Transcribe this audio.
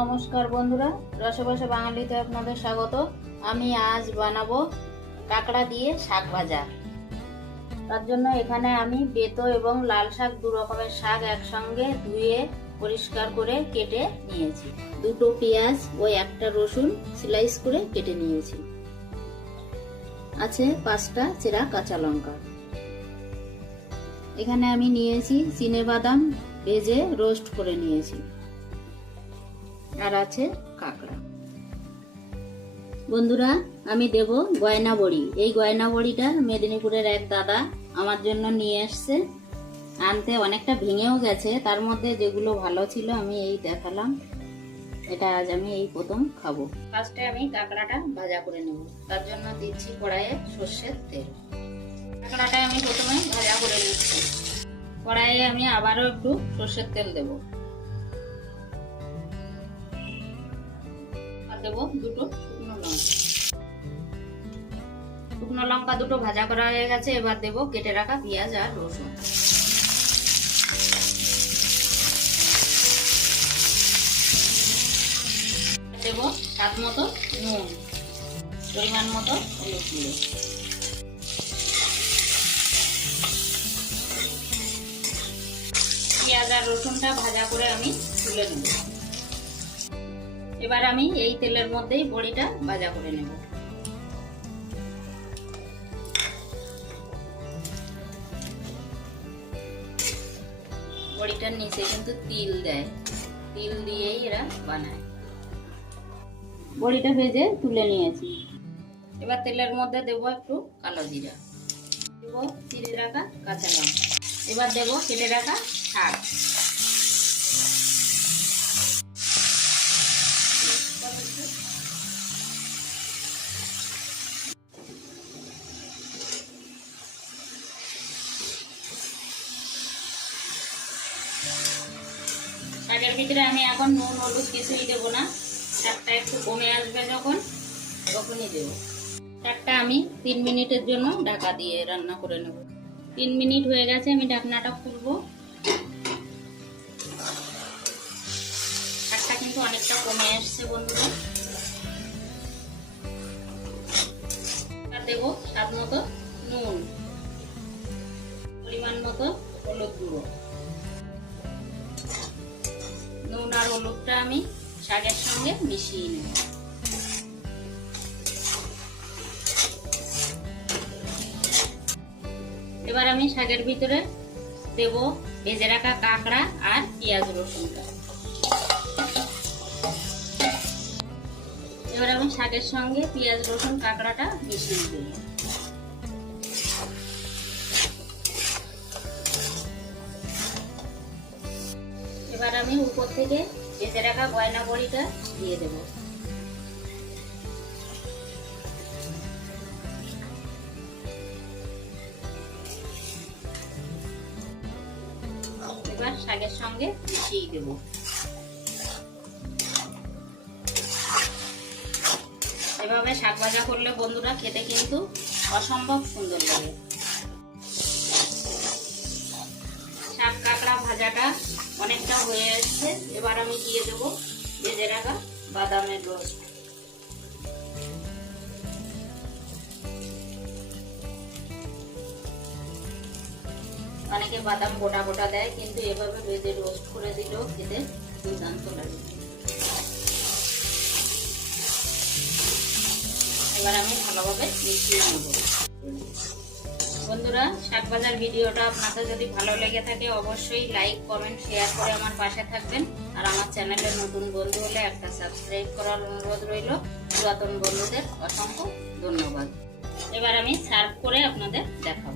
নমস্কার বন্ধুরা, রসবসে বাঙালিতে আপনাদের স্বাগত। আমি আজ বানাবো কাঁকড়া দিয়ে শাক ভাজা। তার জন্য এখানে আমি বেতো এবং লাল শাক দু রকমের শাক একসঙ্গে ধুয়ে পরিষ্কার করে কেটে নিয়েছি। দুটো পেঁয়াজ ও একটা রসুন স্লাইস করে কেটে নিয়েছি। আছে পাঁচটা চেরা কাঁচা লঙ্কা। এখানে আমি নিয়েছি চিনে বাদাম, ভেজে রোস্ট করে নিয়েছি। আর আছে কাঁকড়া। বন্ধুরা, আমি দেব গয়না বড়ি এই গয়না বড়িটা মেদিনীপুরের এক দাদা আমার জন্য নিয়ে এসছে। আনতে অনেকটা ভেঙেও গেছে। তার মধ্যে যেগুলো ভালো ছিল আমি এই দেখালাম। এটা আজ আমি এই প্রথম খাব। ফার্স্টে আমি কাঁকড়াটা ভাজা করে নেব। তার জন্য দিচ্ছি কড়াইয়ে সর্ষের তেল। কাঁকড়াটা আমি প্রথমে ভাজা করে নিচ্ছি। কড়াইয়ে আমি আবারও একটু সর্ষের তেল দেবো। দেবো দুটো শুকনো লঙ্কা। শুকনো লঙ্কা দুটো ভাজা করা হয়ে গেছে, এবার দেবো কেটে রাখা পেঁয়াজ আর রসুন। দেবো স্বাদ মতো নুন, পরিমাণ মতো পেঁয়াজ আর রসুনটা ভাজা করে আমি তুলে নেব। এবার আমি এই তেলের মধ্যেই বড়িটা ভাজা করে নেব। বড়িটার নিচে কিন্তু তিল দেয়। তিল দিয়েই এরা বানায়। বড়িটা ভেজে তুলে নিয়েছি। এবার তেলের মধ্যে দেবো একটু কালো জিরা। দেবো চিড়ে রাখা কাঁচা লঙ্কা। এবার দেবো কেটে রাখা শাক। শাকের ভিতরে আমি এখন নুন, হলুদ কিছুই দেবো না। শাকটা একটু কমে আসবে যখন, তখনই দেবো। শাকটা আমি তিন মিনিটের জন্য ঢাকা দিয়ে রান্না করে নেব। তিন মিনিট হয়ে গেছে, আমি ঢাকনাটা খুলবো। শাকটা কিন্তু অনেকটা কমে আসছে বন্ধুরা। দেবো স্বাদ মতো নুন। হলুদটা আমি শাকের সঙ্গে মিশিয়ে নেব। এবার আমি শাকের ভিতরে দেব ভেজে রাখা কাঁকড়া আর পেঁয়াজ রসুনটা। এবার আমি শাকের সঙ্গে পেঁয়াজ, রসুন, কাঁকড়াটা মিশিয়ে দেব এবার আমি উপর থেকে ভেজে রাখা গয়না বড়িটা দিয়ে দেব। এবার শাকের সঙ্গে মিশিয়ে দেব। এভাবে শাক ভাজা করলে বন্ধুরা খেতে কিন্তু অসম্ভব সুন্দর লাগে। শাক কাঁকড়া ভাজাটা অনেকটা হয়ে এসছে। এবার আমি দিয়ে দেবো ভেজে রাখা বাদামের রস। অনেকে বাদাম গোটা গোটা দেয়, কিন্তু এভাবে ভেজে রোস্ট করে দিলেও খেতে দুর্দান্ত লাগে। এবার আমি ভালোভাবে মিশিয়ে নেব। বন্ধুরা শাক বাজার ভিডিওটা আপনাদের যদি ভালো লেগে থাকে, অবশ্যই লাইক কমেন্ট শেয়ার করে আমার পাশে থাকবেন। আর আমার চ্যানেলে নতুন বন্ধু হলে একটা সাবস্ক্রাইব করার অনুরোধ রইল। পুরাতন বন্ধুদের অসংখ্য ধন্যবাদ। এবার আমি সার্ভ করে আপনাদের দেখাবো।